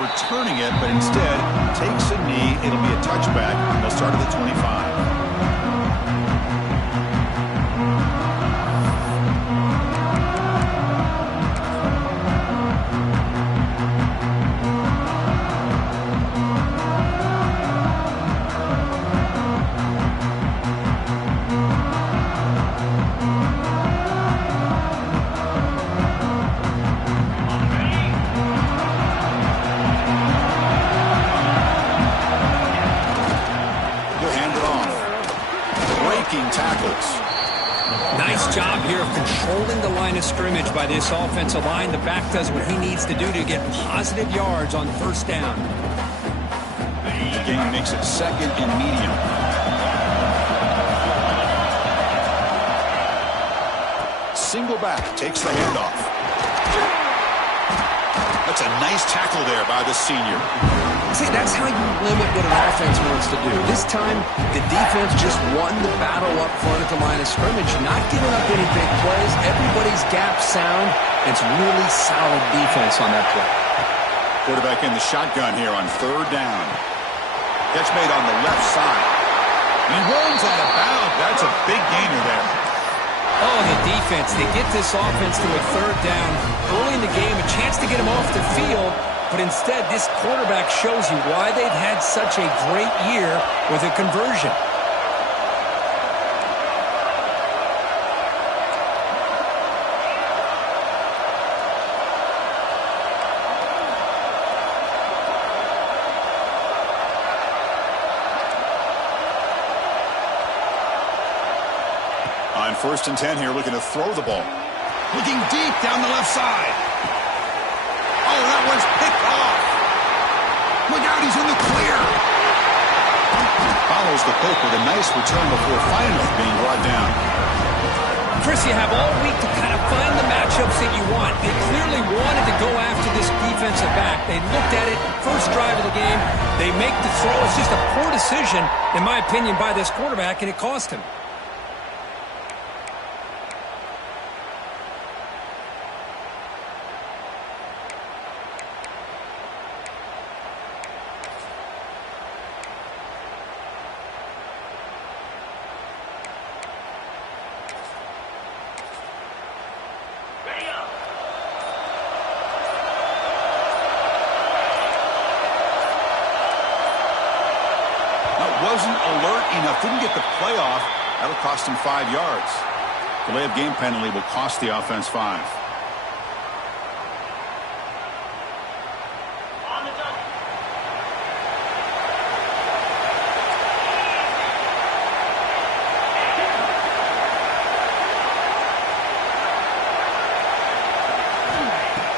Returning it, but instead takes a knee. It'll be a touchback. They'll start at the 25. Nice job here of controlling the line of scrimmage by this offensive line. The back does what he needs to do to get positive yards on first down. The game makes it second and medium. Single back takes the handoff. That's a nice tackle there by the senior. See, that's how you limit what an offense wants to do. This time, the defense just won the battle up front at the line of scrimmage, not giving up any big plays. Everybody's gap sound. It's really solid defense on that play. Quarterback in the shotgun here on third down. Catch made on the left side. He runs out of bounds. That's a big gainer there. Oh, the defense. They get this offense to a third down early in the game, a chance to get him off the field. But instead, this quarterback shows you why they've had such a great year with a conversion. On 1st and 10 here, looking to throw the ball. Looking deep down the left side. Oh, that one's picked off. Look out, he's in the clear. Follows the pick with a nice return before finally being brought down. Chris, you have all week to kind of find the matchups that you want. They clearly wanted to go after this defensive back. They looked at it, first drive of the game. They make the throw. It's just a poor decision, in my opinion, by this quarterback, and it cost him. Wasn't alert enough, didn't get the play off. That'll cost him 5 yards. Delay of game penalty will cost the offense 5.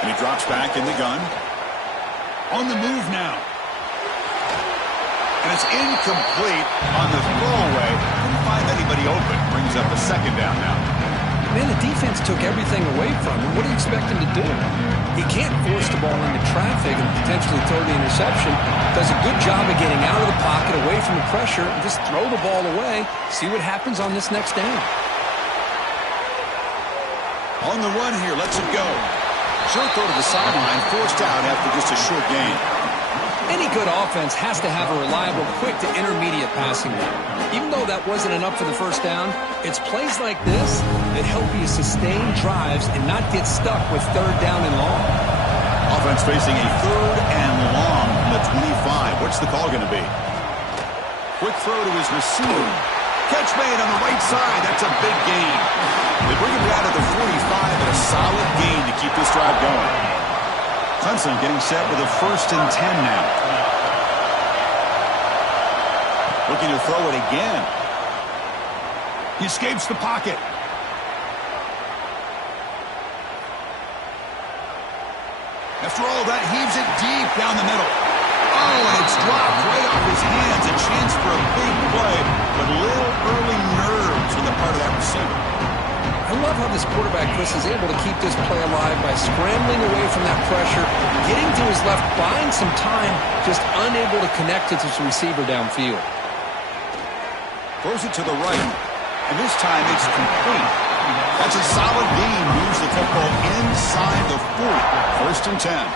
And he drops back in the gun. On the move now. And it's incomplete on the throwaway. Couldn't find anybody open. Brings up a second down now. Man, the defense took everything away from him. What do you expect him to do? He can't force the ball into traffic and potentially throw the interception. Does a good job of getting out of the pocket, away from the pressure, and just throw the ball away. See what happens on this next down. On the run here, lets it go. Short throw to the sideline, forced out after just a short gain. Any good offense has to have a reliable, quick to intermediate passing game. Even though that wasn't enough for the first down, it's plays like this that help you sustain drives and not get stuck with third down and long. Offense facing a third and long from the 25. What's the call going to be? Quick throw to his receiver. Catch made on the right side. That's a big gain. They bring him down to the 45 and a solid gain to keep this drive going. Clemson getting set with a 1st and 10 now. Looking to throw it again. He escapes the pocket. After all that, heaves it deep down the middle. Oh, and it's dropped right off his hands. A chance for a big play, but little early nerves on the part of that receiver. I love how this quarterback, Chris, is able to keep this play alive by scrambling away from that pressure, getting to his left, buying some time, just unable to connect with his receiver downfield. Throws it to the right, and this time it's complete. That's a solid gain. Moves the football inside the 40. First and 10.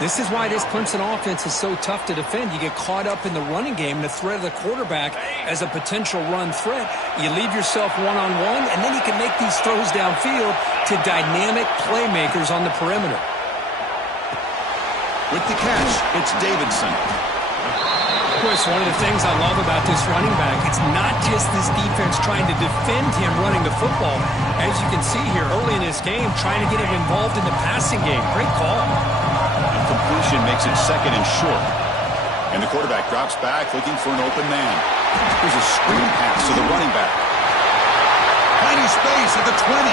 This is why this Clemson offense is so tough to defend. You get caught up in the running game and the threat of the quarterback as a potential run threat. You leave yourself one-on-one, and then you can make these throws downfield to dynamic playmakers on the perimeter. With the catch, it's Davidson. Chris, one of the things I love about this running back, it's not just this defense trying to defend him running the football. As you can see here early in this game, trying to get him involved in the passing game. Great call. Completion makes it second and short. And the quarterback drops back looking for an open man. Here's a screen pass to the running back. Tiny space at the 20.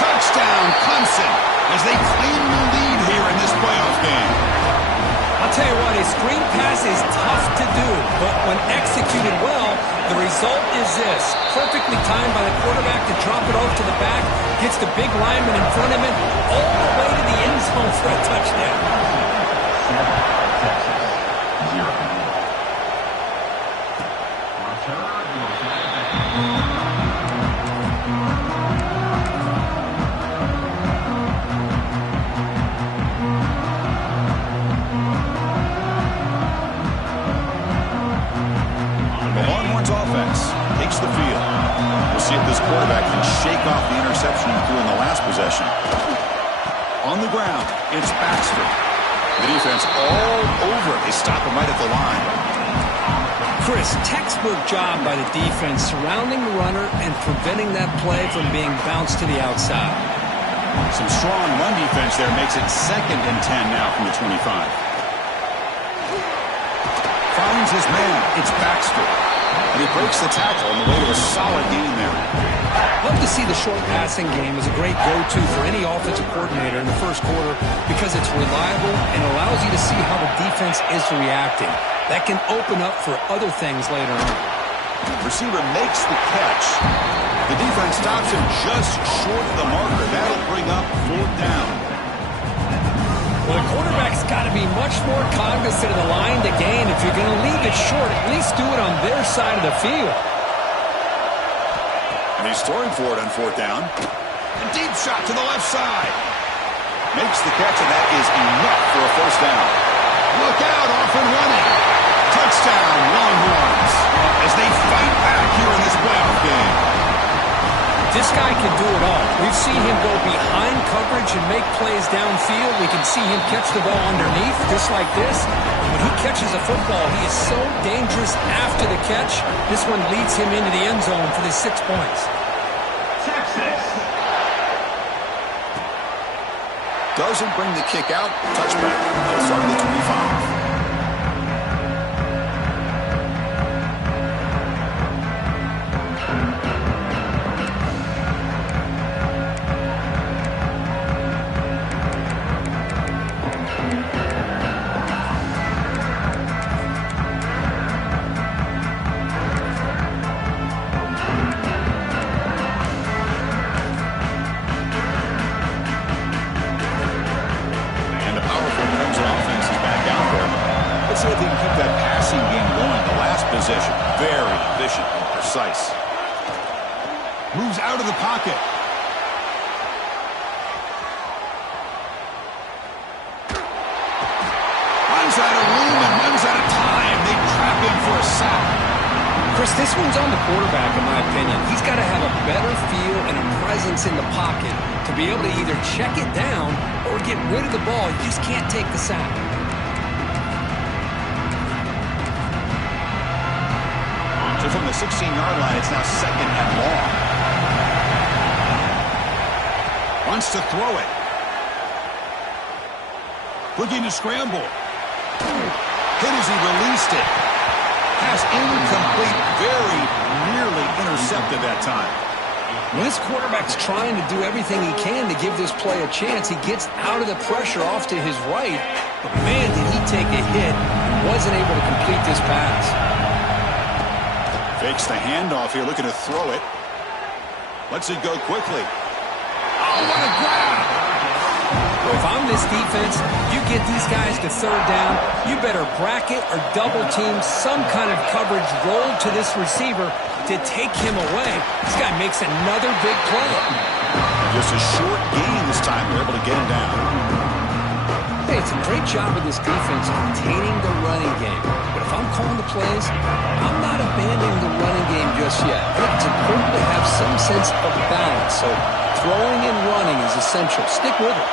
Touchdown, Clemson, as they claim the lead here in this playoff game. I'll tell you what, a screen pass is tough to do, but when executed well, the result is this. Perfectly timed by the quarterback to drop it off to the back, gets the big lineman in front of him, all the way to the end zone for a touchdown. Takes the field. We'll see if this quarterback can shake off the interception he threw in the last possession. On the ground, it's Baxter. The defense all over it. They stop him right at the line. Chris, textbook job by the defense surrounding the runner and preventing that play from being bounced to the outside. Some strong run defense there makes it second and 10 now from the 25. Finds his man. It's Baxter. And he breaks the tackle on the way to a solid gain there. Love to see the short passing game as a great go-to for any offensive coordinator in the first quarter because it's reliable and allows you to see how the defense is reacting. That can open up for other things later on. Receiver makes the catch. The defense stops him just short of the marker. That'll bring up fourth down. Well, the quarterback's got to be much more cognizant of the line to gain. If you're going to leave it short, at least do it on their side of the field. And he's throwing for it on fourth down. A deep shot to the left side. Makes the catch, and that is enough for a first down. Look out, off and running. Touchdown, Longhorns, as they fight back here in this playoff game. This guy can do it all. We've seen him go behind coverage and make plays downfield. We can see him catch the ball underneath, just like this. When he catches a football, he is so dangerous after the catch. This one leads him into the end zone for the 6 points. Texas. Doesn't bring the kick out. Touchback. They'll start at the 25. See if they can keep that passing game going. The last possession, very efficient and precise. Moves out of the pocket. Runs out of room and runs out of time. They trap him for a sack. Chris, this one's on the quarterback, in my opinion. He's got to have a better feel and a presence in the pocket to be able to either check it down or get rid of the ball. You just can't take the sack. So from the 16-yard line, it's now second and long. Wants to throw it. Looking to scramble. Hit as he released it. Pass incomplete, very nearly intercepted that time. When this quarterback's trying to do everything he can to give this play a chance, he gets out of the pressure off to his right. But, man, did he take a hit and wasn't able to complete this pass. Fakes the handoff here, looking to throw it. Lets it go quickly. Oh, what a grab! Well, if I'm this defense, you get these guys to third down, you better bracket or double team some kind of coverage roll to this receiver to take him away. This guy makes another big play. Just a short gain this time. They're able to get him down. Hey, it's a great job of this defense containing the running game. But if I'm calling the plays, I'm not abandoning the running game just yet. I think it's important to have some sense of balance. So throwing and running is essential. Stick with it.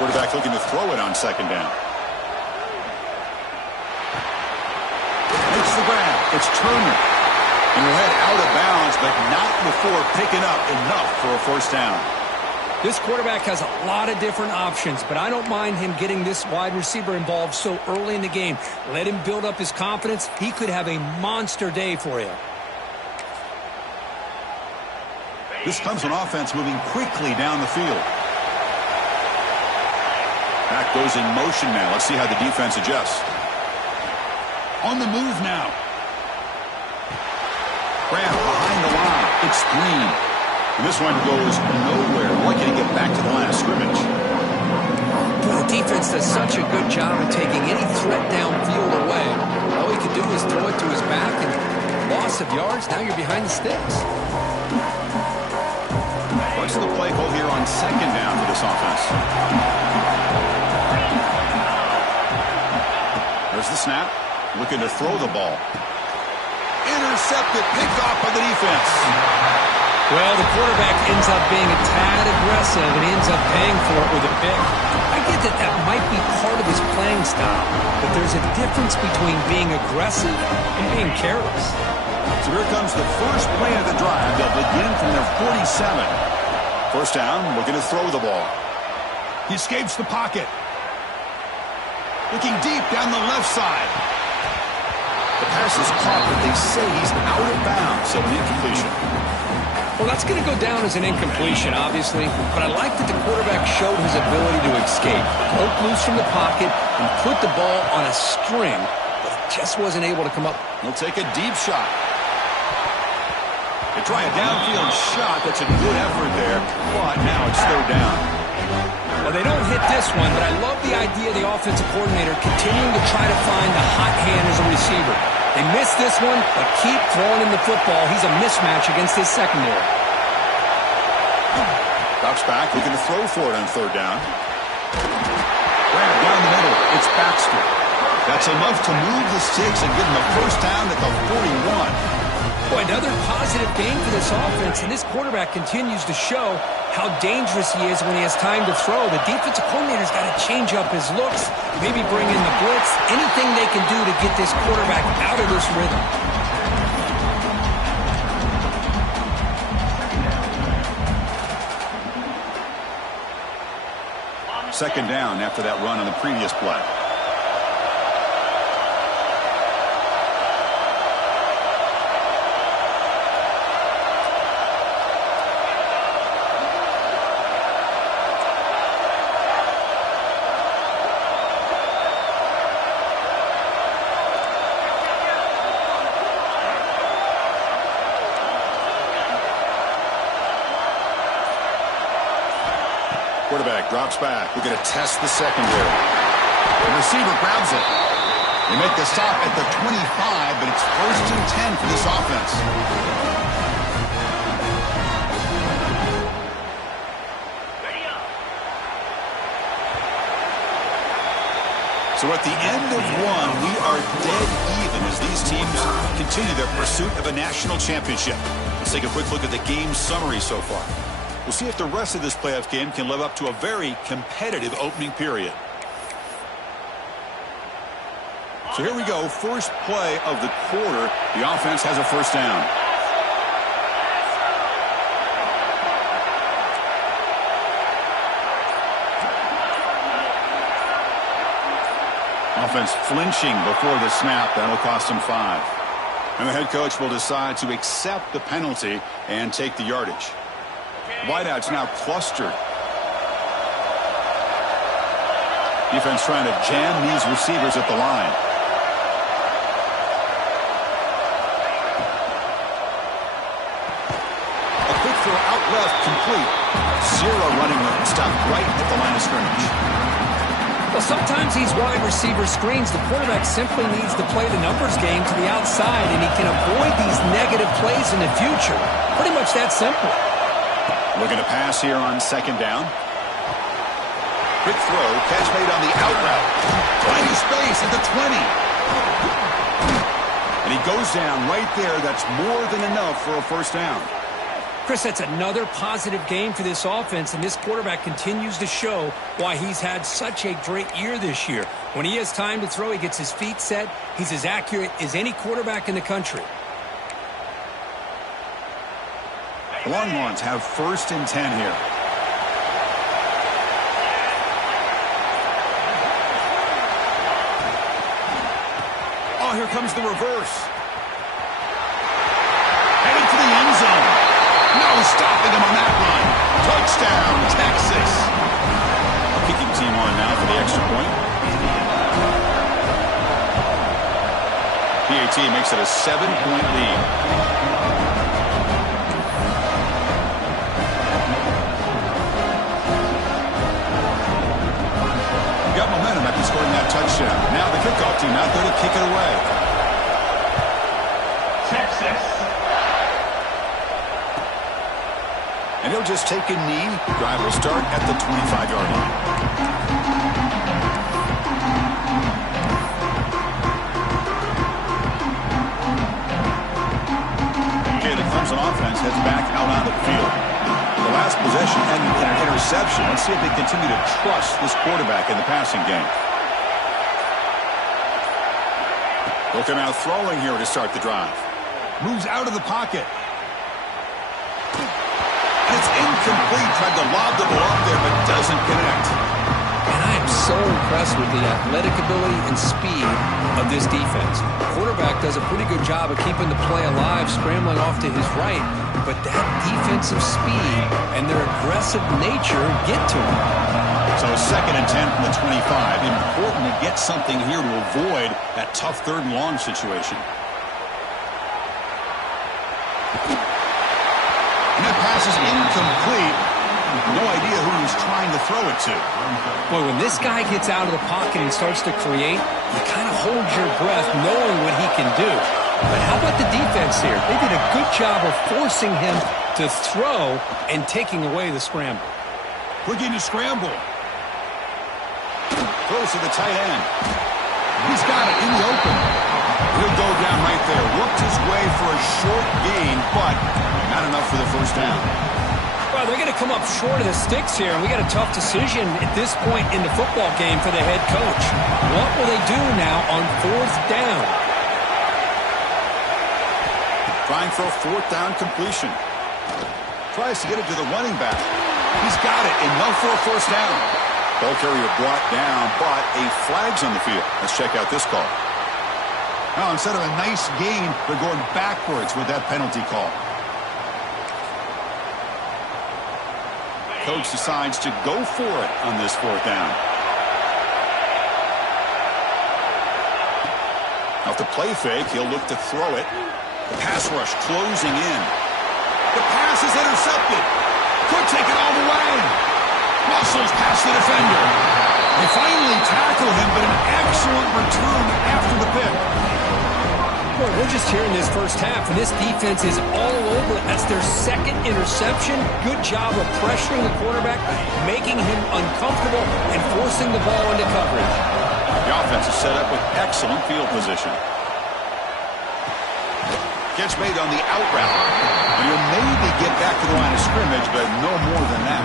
Quarterback looking to throw it on second down. Makes the grab. It's Turner. And he'll head out of bounds, but not before picking up enough for a first down. This quarterback has a lot of different options, but I don't mind him getting this wide receiver involved so early in the game. Let him build up his confidence. He could have a monster day for you. This comes on offense moving quickly down the field. Back goes in motion now. Let's see how the defense adjusts. On the move now. Grab behind the line. It's Green. And this one goes nowhere. Lucky to get back to the line of scrimmage. Boy, the defense does such a good job of taking any threat downfield away. All he could do was throw it to his back, and loss of yards, now you're behind the sticks. What's the play call here on second down for this offense? There's the snap. Looking to throw the ball. Intercepted, picked off by the defense. Well, the quarterback ends up being a tad aggressive, and he ends up paying for it with a pick. I get that that might be part of his playing style, but there's a difference between being aggressive and being careless. So here comes the first play of the drive. They'll begin from their 47. First down, looking to throw the ball. He escapes the pocket. Looking deep down the left side. The pass is caught, but they say he's out of bounds, so an incompletion. Well, that's going to go down as an incompletion, obviously, but I like that the quarterback showed his ability to escape, broke loose from the pocket, and put the ball on a string, but just wasn't able to come up. He'll take a deep shot. They try a downfield shot. That's a good effort there, but now it's third down. Well, they don't hit this one, but I love the idea of the offensive coordinator continuing to try to find the hot hand as a receiver. They missed this one, but keep throwing him the football. He's a mismatch against his secondary. Drops back, looking to throw for it on third down. Grab down the middle. It's Baxter. That's enough to move the sticks and give him a first down at the 41. Boy, another positive game for this offense, and this quarterback continues to show how dangerous he is when he has time to throw. The defensive coordinator's got to change up his looks, maybe bring in the blitz, anything they can do to get this quarterback out of this rhythm. Second down after that run on the previous play. Quarterback drops back. We're going to test the secondary. The receiver grabs it. They make the stop at the 25, but it's first and 10 for this offense. So at the end of one, we are dead even as these teams continue their pursuit of a national championship. Let's take a quick look at the game summary so far. We'll see if the rest of this playoff game can live up to a very competitive opening period. So here we go. First play of the quarter. The offense has a first down. Offense flinching before the snap. That'll cost them 5. And the head coach will decide to accept the penalty and take the yardage. Wideouts now clustered. Defense trying to jam these receivers at the line. A quick throw out left, complete. Zero running room, stopped right at the line of scrimmage. Well, sometimes these wide receiver screens, the quarterback simply needs to play the numbers game to the outside, and he can avoid these negative plays in the future. Pretty much that simple. Looking to pass here on second down. Quick throw, catch made on the out route. Plenty of space at the 20. And he goes down right there. That's more than enough for a first down. Chris, that's another positive game for this offense, and this quarterback continues to show why he's had such a great year this year. When he has time to throw, he gets his feet set. He's as accurate as any quarterback in the country. The Longhorns have 1st and 10 here. Oh, here comes the reverse. Headed to the end zone. No stopping him on that run. Touchdown, Texas. Kicking team on now for the extra point. PAT makes it a 7-point lead. Got momentum after scoring that touchdown. Now the kickoff team out there to kick it away. Texas. And he'll just take a knee. Drive will start at the 25-yard line. Okay, the Clemson offense heads back out onto the field. The last possession ended in an interception. Let's see if they continue to trust this quarterback in the passing game. They'll come out throwing here to start the drive. Moves out of the pocket. And it's incomplete. Tried to lob the ball up there, but doesn't connect. And I am so impressed with the athletic ability and speed of this defense. The quarterback does a pretty good job of keeping the play alive, scrambling off to his right, but that defensive speed and their aggressive nature get to him. So 2nd and 10 from the 25. Important to get something here to avoid that tough 3rd and long situation. And that pass is incomplete. No idea who he's trying to throw it to. Boy, when this guy gets out of the pocket and starts to create, you kind of hold your breath knowing what he can do. But how about the defense here? They did a good job of forcing him to throw and taking away the scramble. Looking to scramble. Throws to the tight end. He's got it in the open. He'll go down right there. Worked his way for a short gain, but not enough for the first down. Well, they're going to come up short of the sticks here, and we got a tough decision at this point in the football game for the head coach. What will they do now on 4th down? Trying for a 4th down completion. Tries to get it to the running back. He's got it, enough for a first down. Ball carrier brought down, but a flag's on the field. Let's check out this call. Now, instead of a nice gain, they're going backwards with that penalty call. Coach decides to go for it on this 4th down. Off the play fake, he'll look to throw it. The pass rush closing in. The pass is intercepted. Could take it all the way. Muscles past the defender. They finally tackle him, but an excellent return after the pick. Boy, we're just here in this first half, and this defense is all over it. That's their 2nd interception. Good job of pressuring the quarterback, making him uncomfortable, and forcing the ball into coverage. The offense is set up with excellent field position. Catch made on the out route. And he'll maybe get back to the line of scrimmage, but no more than that.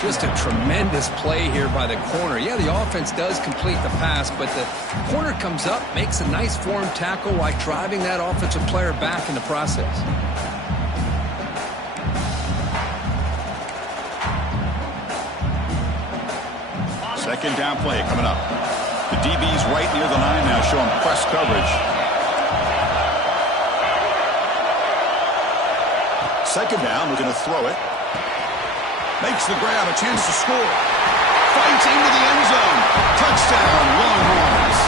Just a tremendous play here by the corner. Yeah, the offense does complete the pass, but the corner comes up, makes a nice form tackle while driving that offensive player back in the process. Second down play coming up. The DB's right near the line now, showing press coverage. Second down, we're going to throw it. Makes the grab, a chance to score. Fights into the end zone. Touchdown, Longhorns.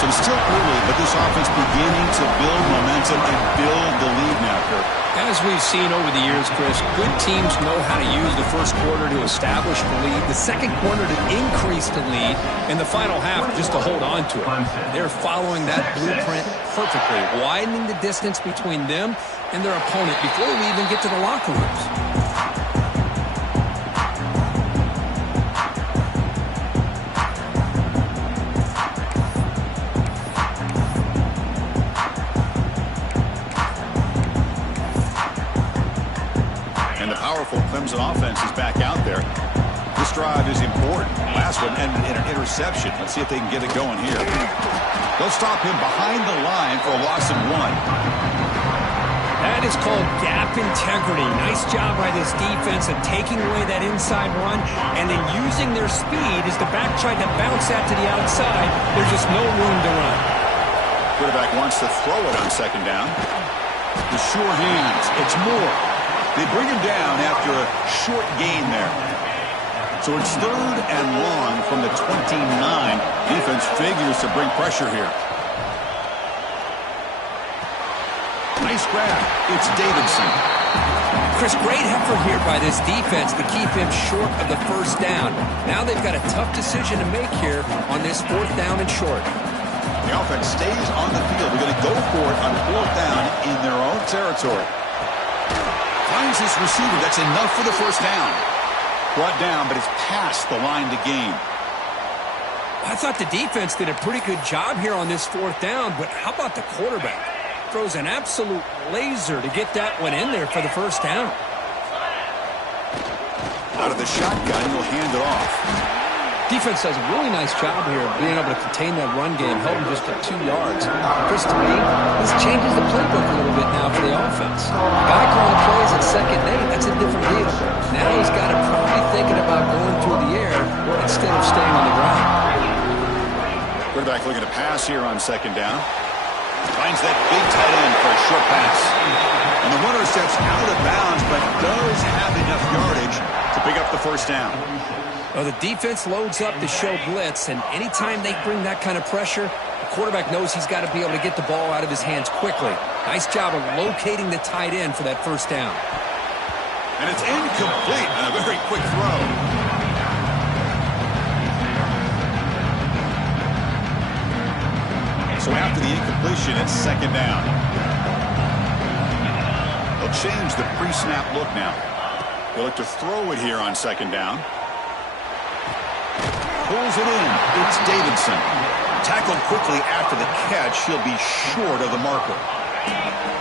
So still early, but this offense beginning to build momentum and build the lead now, Kirk. As we've seen over the years, Chris, good teams know how to use the first quarter to establish the lead, the second quarter to increase the lead, and the final half just to hold on to it. They're following that blueprint perfectly, widening the distance between them and their opponent before we even get to the locker rooms. Clemson offense is back out there. This drive is important. Last one ended in an interception. Let's see if they can get it going here. They'll stop him behind the line for a loss of 1. That is called gap integrity. Nice job by this defense of taking away that inside run and then using their speed as the back tried to bounce that to the outside. There's just no room to run. Quarterback wants to throw it on second down. The sure hands. It's Moore. They bring him down after a short gain there. So it's 3rd and long from the 29. Defense figures to bring pressure here. Nice grab. It's Davidson. Chris, great effort here by this defense to keep him short of the first down. Now they've got a tough decision to make here on this 4th down and short. The offense stays on the field. They're going to go for it on 4th down in their own territory. Finds his receiver. That's enough for the first down. Brought down, but it's past the line to gain. I thought the defense did a pretty good job here on this 4th down, but how about the quarterback? Throws an absolute laser to get that one in there for the first down. Out of the shotgun, he'll hand it off. Defense does a really nice job here of being able to contain that run game, held him just at 2 yards. Chris, to me, this changes the playbook a little bit now for the offense. The guy calling plays at 2nd and 8, that's a different deal. Now he's got to probably thinking about going through the air instead of staying on the ground. Quarterback looking to pass here on 2nd down. Finds that big tight end for a short pass. And the runner steps out of bounds, but does have enough yardage to pick up the first down. Well, the defense loads up to show blitz, and anytime they bring that kind of pressure, the quarterback knows he's got to be able to get the ball out of his hands quickly. Nice job of locating the tight end for that first down. And it's incomplete on a very quick throw. So after the incompletion, it's 2nd down. They'll change the pre-snap look now. They'll look to throw it here on 2nd down. Pulls it in. It's Davidson. Tackled quickly after the catch. He'll be short of the marker.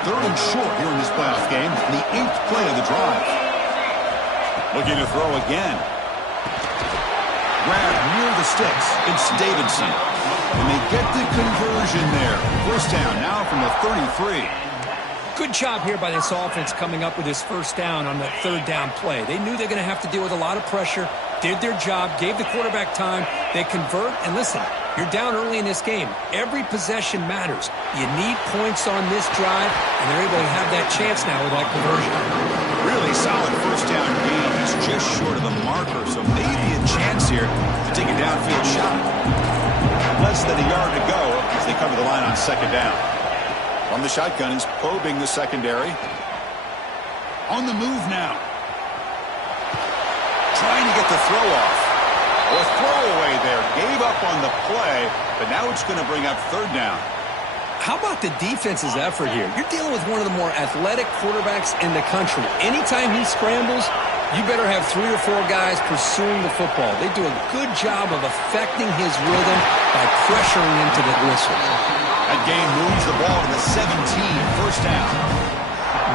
3rd and short here in this playoff game. The 8th play of the drive. Looking to throw again. Grab near the sticks. It's Davidson. And they get the conversion there. First down now from the 33. Good job here by this offense coming up with this first down on the 3rd down play. They knew they're going to have to deal with a lot of pressure, did their job, gave the quarterback time. They convert, and listen, you're down early in this game. Every possession matters. You need points on this drive, and they're able to have that chance now with that conversion. Really solid first down gain. He's just short of the marker, so maybe a chance here to take a downfield shot. Less than a yard to go as they cover the line on 2nd down. On the shotgun, he's probing the secondary. On the move now. Trying to get the throw off. A throwaway there. Gave up on the play, but now it's going to bring up 3rd down. How about the defense's effort here? You're dealing with one of the more athletic quarterbacks in the country. Anytime he scrambles, you better have 3 or 4 guys pursuing the football. They do a good job of affecting his rhythm by pressuring him to the whistle. That game moves the ball to the 17, first down.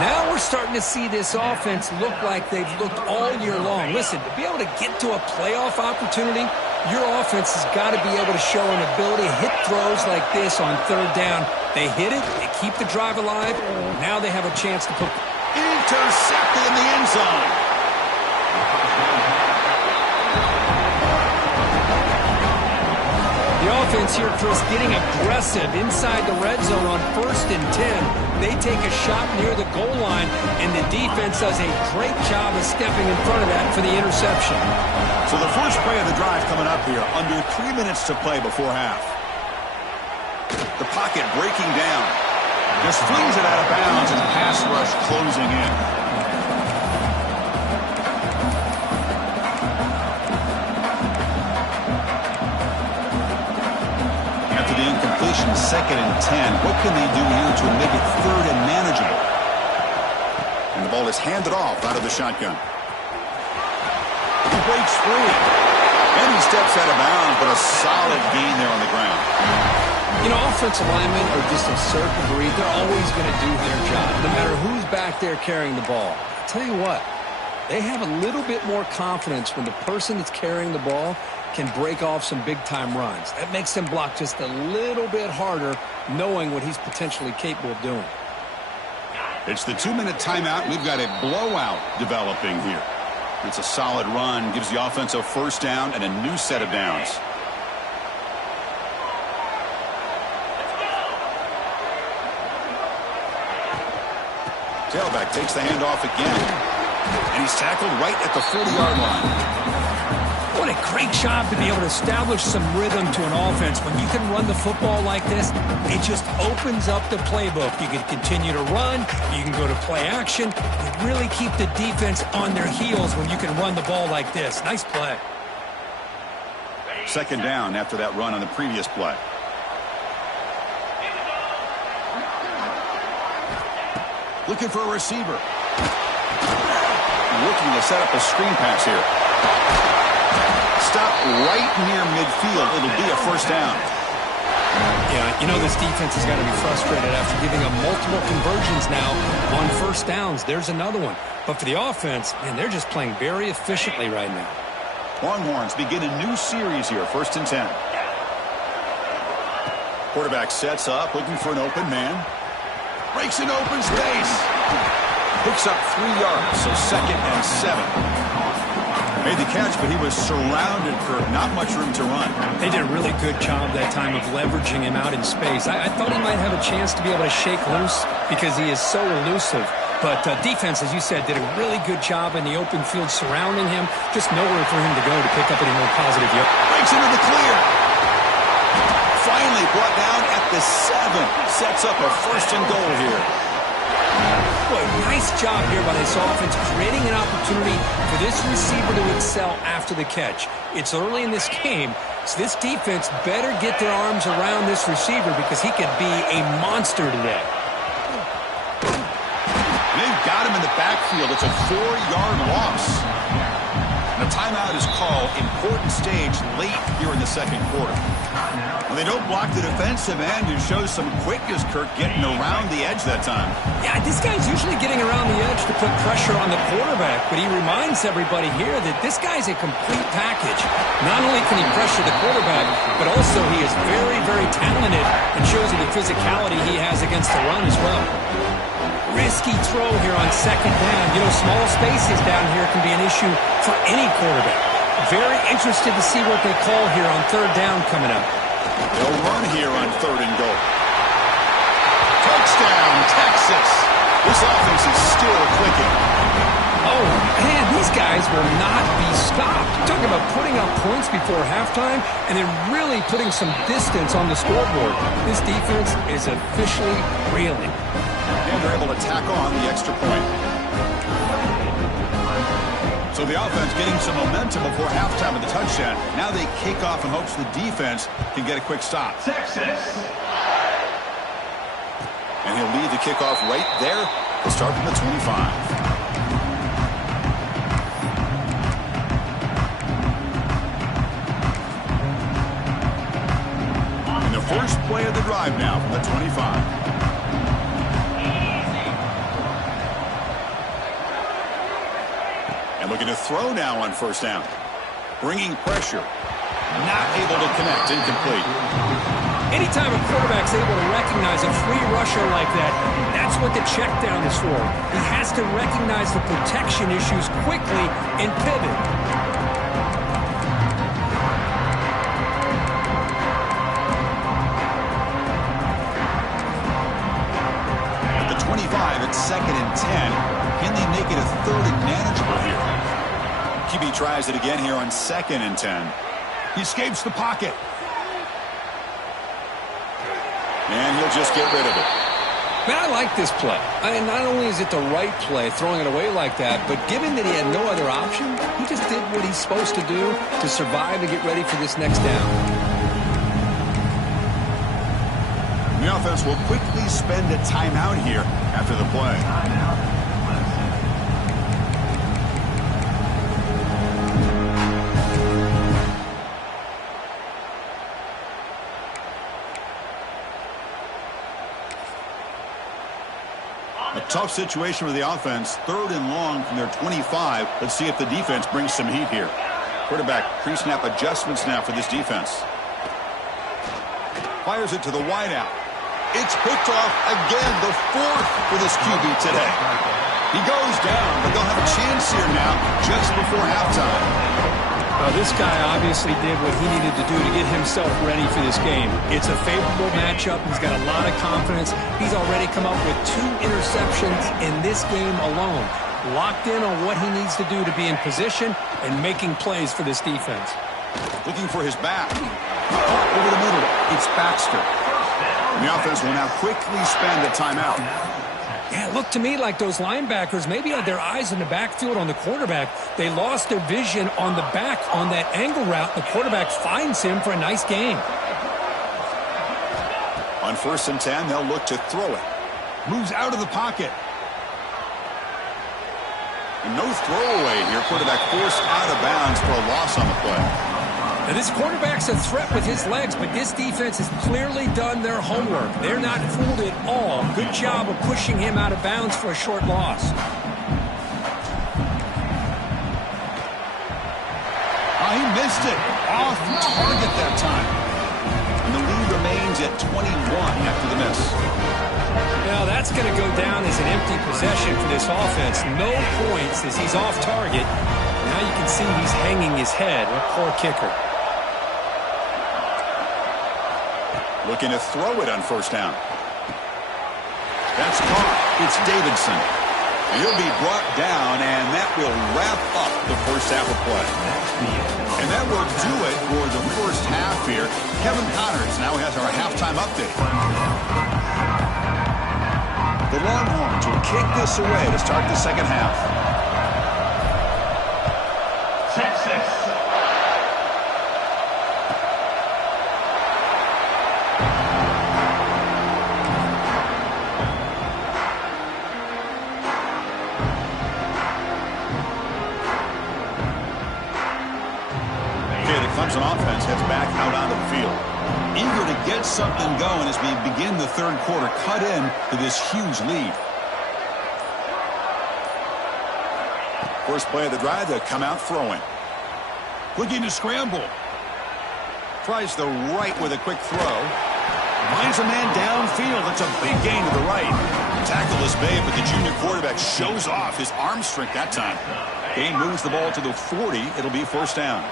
Now we're starting to see this offense look like they've looked all year long. Listen, to be able to get to a playoff opportunity, your offense has got to be able to show an ability to hit throws like this on 3rd down. They hit it, they keep the drive alive. Now they have a chance to put... Intercepted in the end zone. The offense here, Chris, getting aggressive inside the red zone on 1st and 10. They take a shot near the goal line, and the defense does a great job of stepping in front of that for the interception. So the first play of the drive coming up here, under 3 minutes to play before half. The pocket breaking down. Just flings it out of bounds, and pass rush closing in. After the incompletion, 2nd and 10. What can they do here to make it 3rd and manageable? And the ball is handed off out of the shotgun. He breaks free. And he steps out of bounds, but a solid gain there on the ground. You know, offensive linemen are just a certain breed. They're always going to do their job, no matter who's back there carrying the ball. I'll tell you what, they have a little bit more confidence when the person that's carrying the ball can break off some big-time runs. That makes them block just a little bit harder, knowing what he's potentially capable of doing. It's the 2-minute timeout. We've got a blowout developing here. It's a solid run, gives the offense a first down and a new set of downs. Tailback takes the handoff again. And he's tackled right at the 40-yard line. What a great job to be able to establish some rhythm to an offense. When you can run the football like this, it just opens up the playbook. You can continue to run. You can go to play action. You really keep the defense on their heels when you can run the ball like this. Nice play. 2nd down after that run on the previous play. Looking for a receiver. Looking to set up a screen pass here. Stop right near midfield. It'll be a first down. Yeah, you know this defense has got to be frustrated after giving up multiple conversions now on first downs. There's another one. But for the offense, man, they're just playing very efficiently right now. Longhorns begin a new series here, 1st and 10. Quarterback sets up, looking for an open man. Breaks an open space. Picks up 3 yards, so 2nd and 7. Made the catch, but he was surrounded for not much room to run. They did a really good job that time of leveraging him out in space. I thought he might have a chance to be able to shake loose because he is so elusive. But defense, as you said, did a really good job in the open field surrounding him. Just nowhere for him to go to pick up any more positive yards. Breaks into the clear. Finally brought down at the 7. Sets up a 1st and goal here. Boy, nice job here by this offense, creating an opportunity for this receiver to excel after the catch. It's early in this game, so this defense better get their arms around this receiver because he could be a monster today. They've got him in the backfield. It's a 4-yard loss. And a timeout is called. Important stage late here in the 2nd quarter. When they don't block the defensive end, it shows some quickness, Kirk, getting around the edge that time. Yeah, this guy's usually getting around the edge to put pressure on the quarterback, but he reminds everybody here that this guy's a complete package. Not only can he pressure the quarterback, but also he is very, very talented and shows you the physicality he has against the run as well. Risky throw here on 2nd down. You know, small spaces down here can be an issue for any quarterback. Very interested to see what they call here on 3rd down coming up. They'll run here on 3rd and goal. Touchdown, Texas. This offense is still clicking. Oh, man, these guys will not be stopped. Talking about putting up points before halftime and then really putting some distance on the scoreboard. This defense is officially reeling. And they're able to tack on the extra point. So the offense getting some momentum before halftime of the touchdown. Now they kick off in hopes the defense can get a quick stop. Texas. And he'll lead the kickoff right there to start from the 25. And the first play of the drive now from the 25. Looking to throw now on 1st down. Bringing pressure. Not able to connect. Incomplete. Anytime a quarterback's able to recognize a free rusher like that, that's what the check down is for. He has to recognize the protection issues quickly and pivot. tries it again here on 2nd and 10. He escapes the pocket. And he'll just get rid of it. Man, I like this play. Not only is it the right play, throwing it away like that, but given that he had no other option, he just did what he's supposed to do to survive and get ready for this next down. The offense will quickly spend a timeout here after the play. A tough situation for the offense. 3rd and long from their 25. Let's see if the defense brings some heat here. Quarterback pre-snap adjustments now for this defense. Fires it to the wideout. It's picked off again, the 4th for this QB today. He goes down, but they'll have a chance here now just before halftime. Well, this guy obviously did what he needed to do to get himself ready for this game. It's a favorable matchup. He's got a lot of confidence. He's already come up with 2 interceptions in this game alone. Locked in on what he needs to do to be in position and making plays for this defense. Looking for his back. Caught over the middle. It's Baxter. And the offense will now quickly spend a timeout. Yeah, it looked to me like those linebackers maybe had their eyes in the backfield on the quarterback. They lost their vision on the back on that angle route. The quarterback finds him for a nice gain. On 1st and 10, they'll look to throw it. Moves out of the pocket. And no throwaway here. Quarterback forced out of bounds for a loss on the play. Now, this quarterback's a threat with his legs, but this defense has clearly done their homework. They're not fooled at all. Good job of pushing him out of bounds for a short loss. He missed it. Off target that time. And the lead remains at 21 after the miss. Now, that's going to go down as an empty possession for this offense. No points as he's off target. Now you can see he's hanging his head. A poor kicker. Looking to throw it on 1st down. That's caught. It's Davidson. And he'll be brought down, and that will wrap up the first half of play. And that will do it for the first half here. Kevin Connors now has our halftime update. The Longhorns will kick this away to start the second half. Texas. Clemson offense heads back out onto the field. Eager to get something going as we begin the 3rd quarter. Cut in to this huge lead. First play of the drive, they'll come out throwing. Looking to scramble. Tries the right with a quick throw. Finds a man downfield. That's a big gain to the right. Tackle is made, but the junior quarterback shows off his arm strength that time. Gain moves the ball to the 40. It'll be 1st down.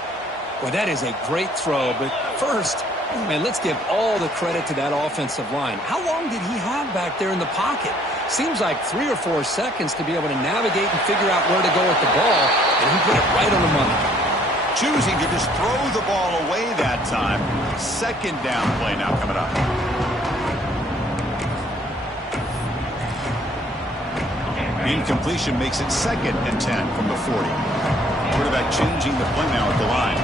Well, that is a great throw, but first, man, let's give all the credit to that offensive line. How long did he have back there in the pocket? Seems like 3 or 4 seconds to be able to navigate and figure out where to go with the ball, and he put it right on the money. Choosing to just throw the ball away that time. 2nd down play now coming up. Incompletion makes it 2nd and 10 from the 40. Quarterback changing the play now at the line.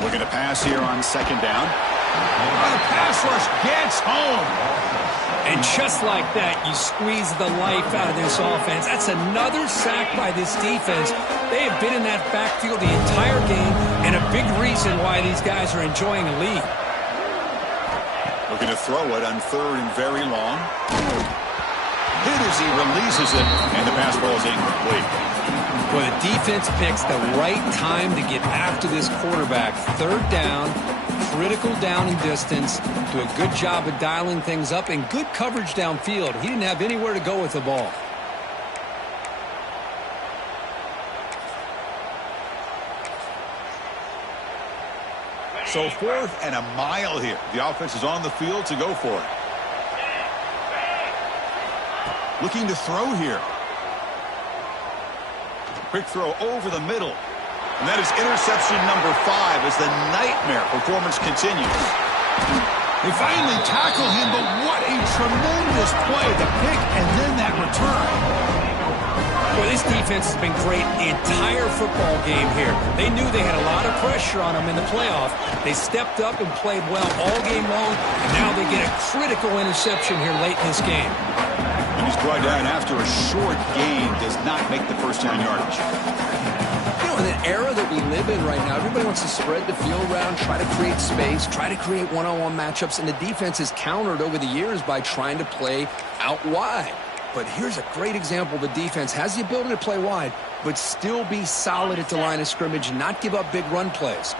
Looking to pass here on 2nd down. The pass rush gets home. And just like that, you squeeze the life out of this offense. That's another sack by this defense. They have been in that backfield the entire game, and a big reason why these guys are enjoying a lead. Looking to throw it on 3rd and very long. Hit as he releases it, and the pass ball is incomplete. Well, the defense picks the right time to get after this quarterback. 3rd down, critical down and distance. Do a good job of dialing things up and good coverage downfield. He didn't have anywhere to go with the ball. So 4th and a mile here. The offense is on the field to go for it. Looking to throw here. Quick throw over the middle. And that is interception number 5 as the nightmare performance continues. They finally tackle him, but what a tremendous play. The pick and then that return. Well, this defense has been great the entire football game here. They knew they had a lot of pressure on them in the playoff. They stepped up and played well all game long, and now they get a critical interception here late in this game. And he's brought down after a short gain, does not make the first down yardage. You know, in the era that we live in right now, everybody wants to spread the field around, try to create space, try to create one-on-one matchups, and the defense has countered over the years by trying to play out wide. But here's a great example. The defense has the ability to play wide, but still be solid at the line of scrimmage and not give up big run plays.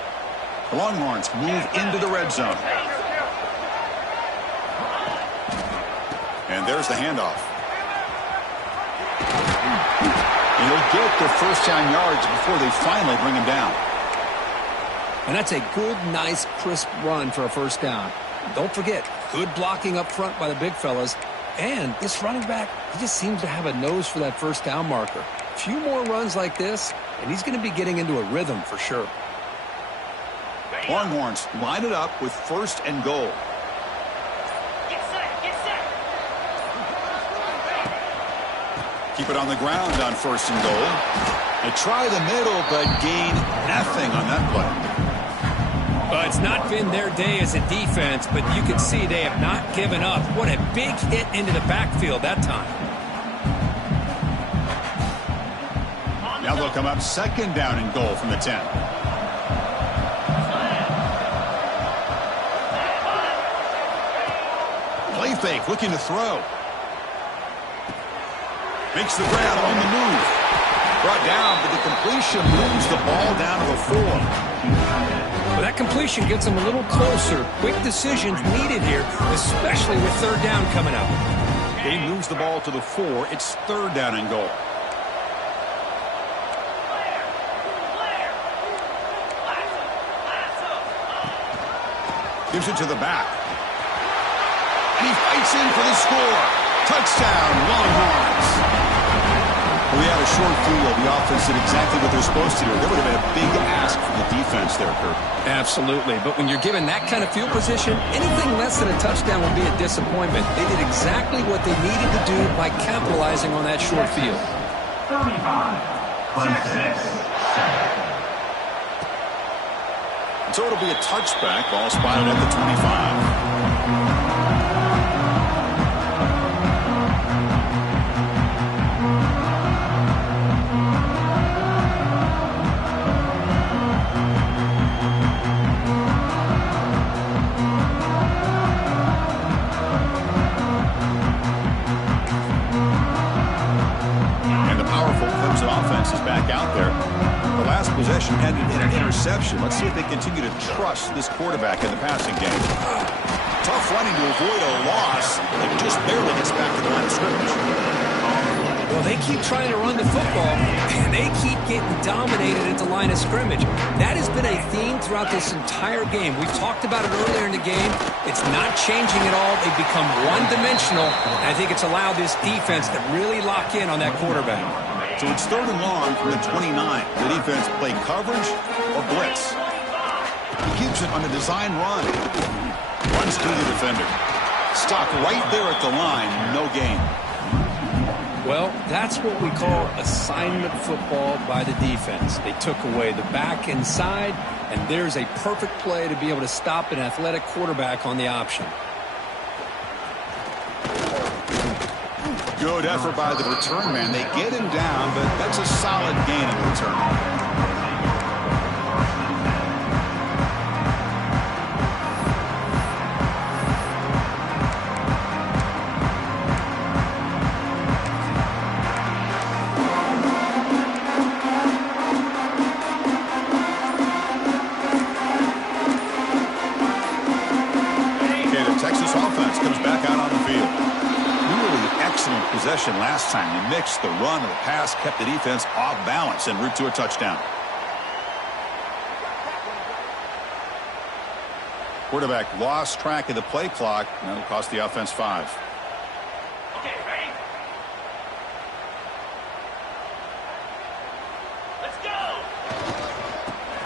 The Longhorns move into the red zone. And there's the handoff. And he'll get the first down yards before they finally bring him down. And that's a good, nice, crisp run for a first down. Don't forget, good blocking up front by the big fellas. And this running back, he just seems to have a nose for that first down marker. A few more runs like this, and he's going to be getting into a rhythm for sure. Longhorns line it up with first and goal. Get set, get set. Keep it on the ground on first and goal. They try the middle, but gain nothing on that play. Well, it's not been their day as a defense, but you can see they have not given up. What a big hit into the backfield that time. Now they'll come up second down and goal from the 10. Play fake, looking to throw. Makes the grab on the move. Brought down, but the completion moves the ball down to the 4. Well, that completion gets them a little closer. Quick decisions needed here, especially with third down coming up. He moves the ball to the 4. It's third down and goal. Gives it to the back. And he fights in for the score. Touchdown, Longhorns. We had a short field. The offense did exactly what they're supposed to do. That would have been a big ask from the defense there, Kurt. Absolutely. But when you're given that kind of field position, anything less than a touchdown would be a disappointment. They did exactly what they needed to do by capitalizing on that short field. 35, 26, 7. So it'll be a touchback. Ball spotted at the 25. Possession ended in an interception. Let's see if they continue to trust this quarterback in the passing game. Tough running to avoid a loss. It just barely gets back to the line of scrimmage. Well, they keep trying to run the football, and they keep getting dominated at the line of scrimmage. That has been a theme throughout this entire game. We've talked about it earlier in the game. It's not changing at all. They've become one-dimensional, and I think it's allowed this defense to really lock in on that quarterback. So it's third and long from the 29. The defense play coverage or blitz. He keeps it on a design run. Runs through the defender. Stopped right there at the line. No gain. Well, that's what we call assignment football by the defense. They took away the back inside, and there's a perfect play to be able to stop an athletic quarterback on the option. Good effort by the return man. They get him down, but that's a solid gain in return. Possession last time. The mix, the run, and the pass kept the defense off balance en route to a touchdown. Quarterback lost track of the play clock. That'll cost the offense 5. Okay, ready? Let's go!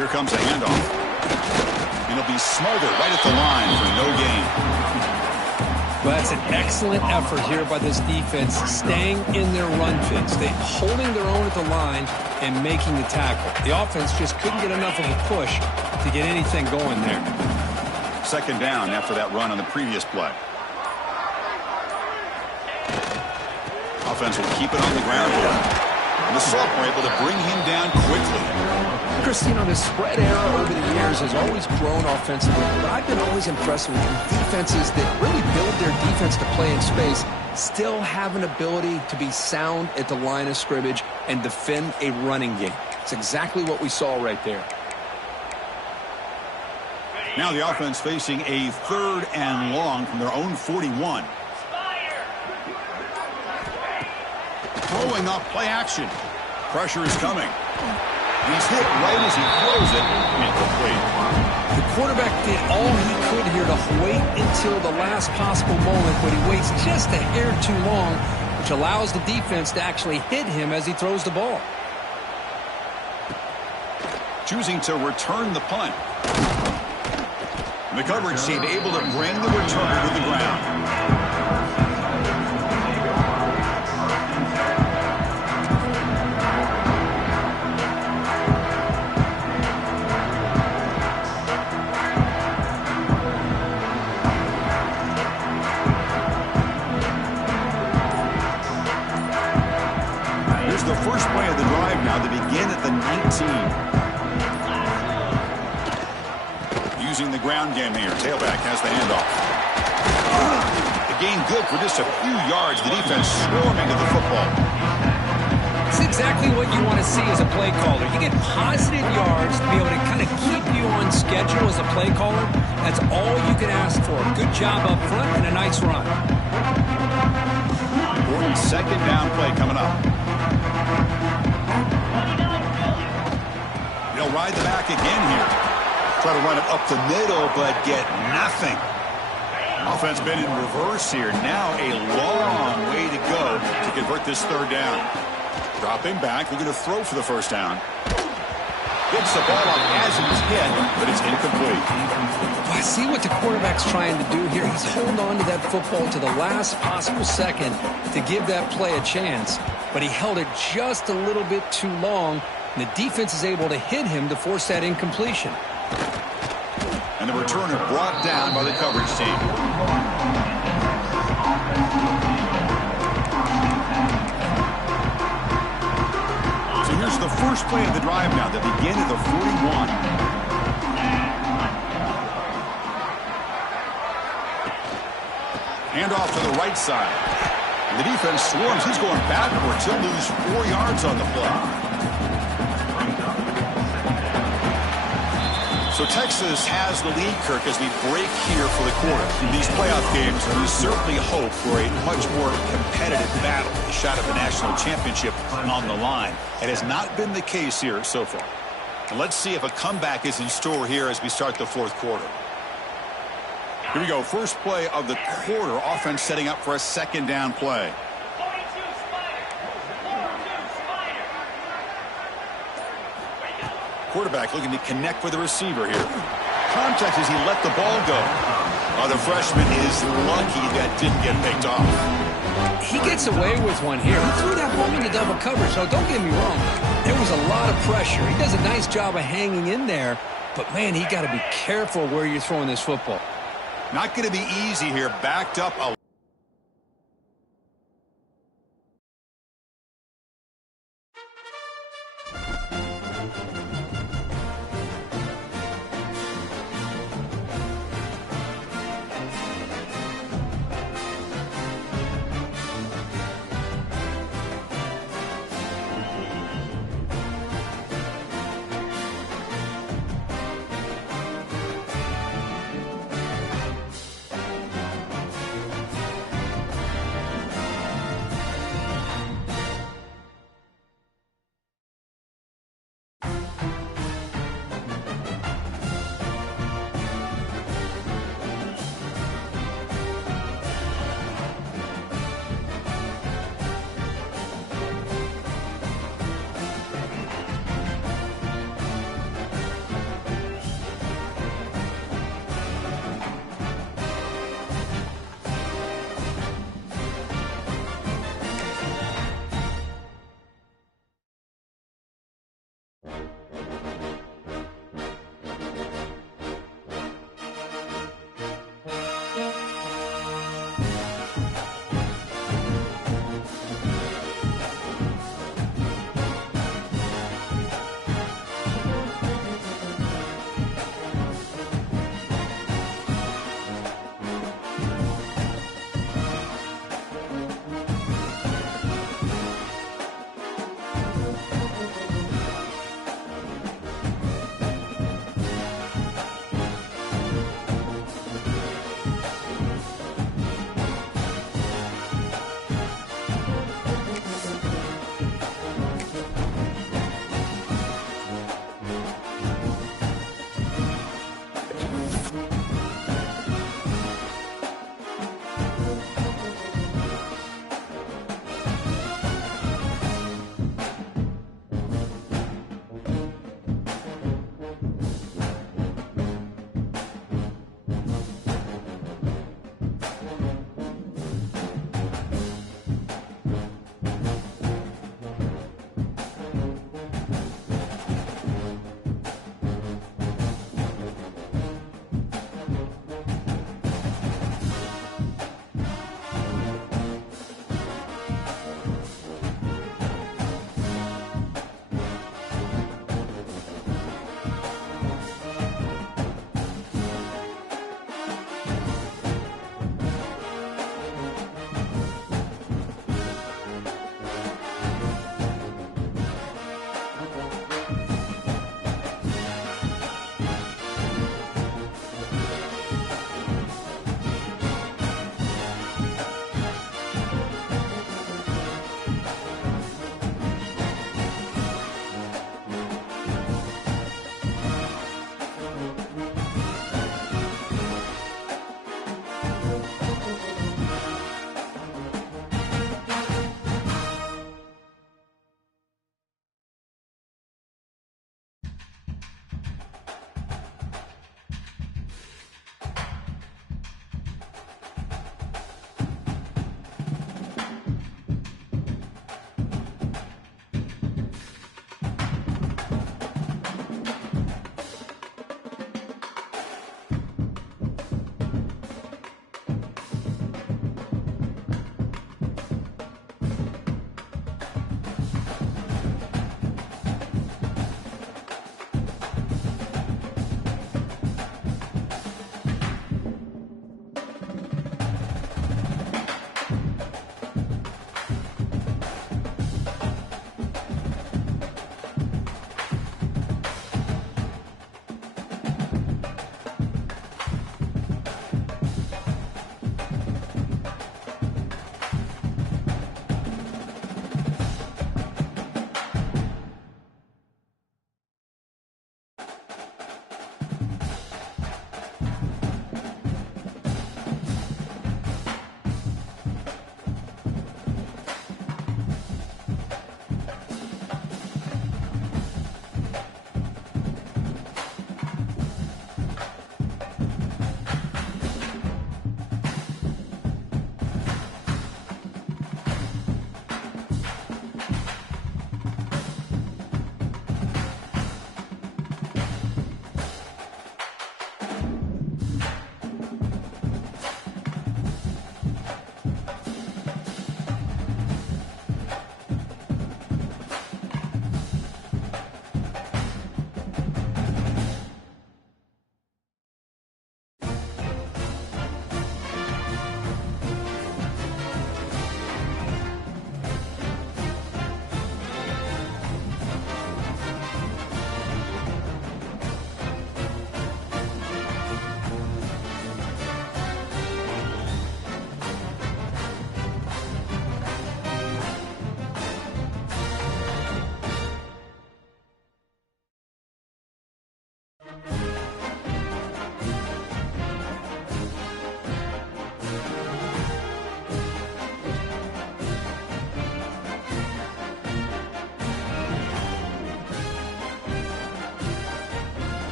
Here comes a handoff. And he'll be smothered right at the line for no gain. Well, that's an excellent effort here by this defense, staying in their run fix. They holding their own at the line and making the tackle. The offense just couldn't get enough of a push to get anything going there. Second down after that run on the previous play. Offense will keep it on the ground here. And the Salt were able to bring him down quickly. Chris, you know, the spread era over the years has always grown offensively, but I've been always impressed with defenses that really build their defense to play in space, still have an ability to be sound at the line of scrimmage and defend a running game. It's exactly what we saw right there. Now the offense facing a 3rd and long from their own 41. Throwing up play action. Pressure is coming. He's hit right as he throws it. Incomplete. The quarterback did all he could here to wait until the last possible moment, but he waits just a hair too long, which allows the defense to actually hit him as he throws the ball. Choosing to return the punt. The coverage team able to bring the return to the ground. The first play of the drive now to begin at the 19. Using the ground game here. Tailback has the handoff. The gain good for just a few yards. The defense swarming to the football. It's exactly what you want to see as a play caller. You get positive yards to be able to kind of keep you on schedule as a play caller. That's all you can ask for. Good job up front and a nice run. Important second down play coming up. They'll ride the back again here. Try to run it up the middle, but get nothing. Offense been in reverse here. Now a long way to go to convert this 3rd down. Dropping back, looking to throw for the first down. Gets the ball up as he's hit, but it's incomplete. Well, I see what the quarterback's trying to do here. He's holding on to that football to the last possible second to give that play a chance, but he held it just a little bit too long. And the defense is able to hit him to force that incompletion. And the returner brought down by the coverage team. So here's the first play of the drive now that begin at the 41. Handoff to the right side. And the defense swarms. He's going backwards. He'll lose 4 yards on the play. So Texas has the lead, Kirk, as we break here for the quarter. In these playoff games, we certainly hope for a much more competitive battle. A shot at the national championship on the line. It has not been the case here so far. And let's see if a comeback is in store here as we start the 4th quarter. Here we go. First play of the quarter. Offense setting up for a second down play. Quarterback looking to connect with the receiver here. Contact as he let the ball go. The freshman is lucky that didn't get picked off. He gets away with one here. He threw that ball into double coverage. So don't get me wrong. There was a lot of pressure. He does a nice job of hanging in there. But, man, he got to be careful where you're throwing this football. Not going to be easy here. Backed up a